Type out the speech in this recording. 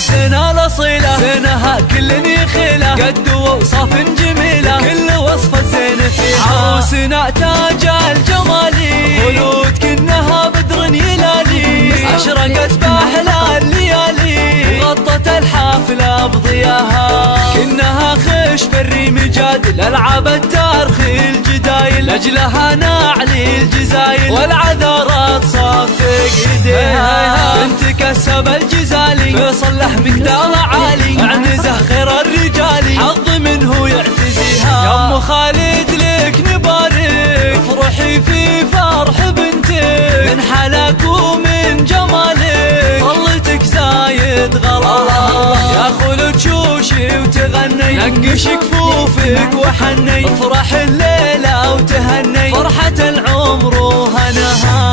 السنة الأصيلة زينها كل يخيله، قد وأوصاف جميلة كل وصفة زين فيها. عروسنا تاج الجمالي خلود كنها بدر يلالي، أشرقت بأحلى الليالي وغطت الحافلة بضياها. كنها خش في الريم جادل ألعاب التارخي الجدايل، لأجلها نعلي الجزايل والعذارات صافق ايديها. بنت كسب الجزالي فيصل له مقدار عالي، اعنزه خير الرجال حظ منه يعتزيها. يا ام خالد لك نبارك افرحي في فرح بنتك، من حلاك ومن جمالك طلتك زايد غلا. يا خلود شوشي وتغني نقش كفوفك وحني، افرح الليلة وتهني فرحة العمر وهناها.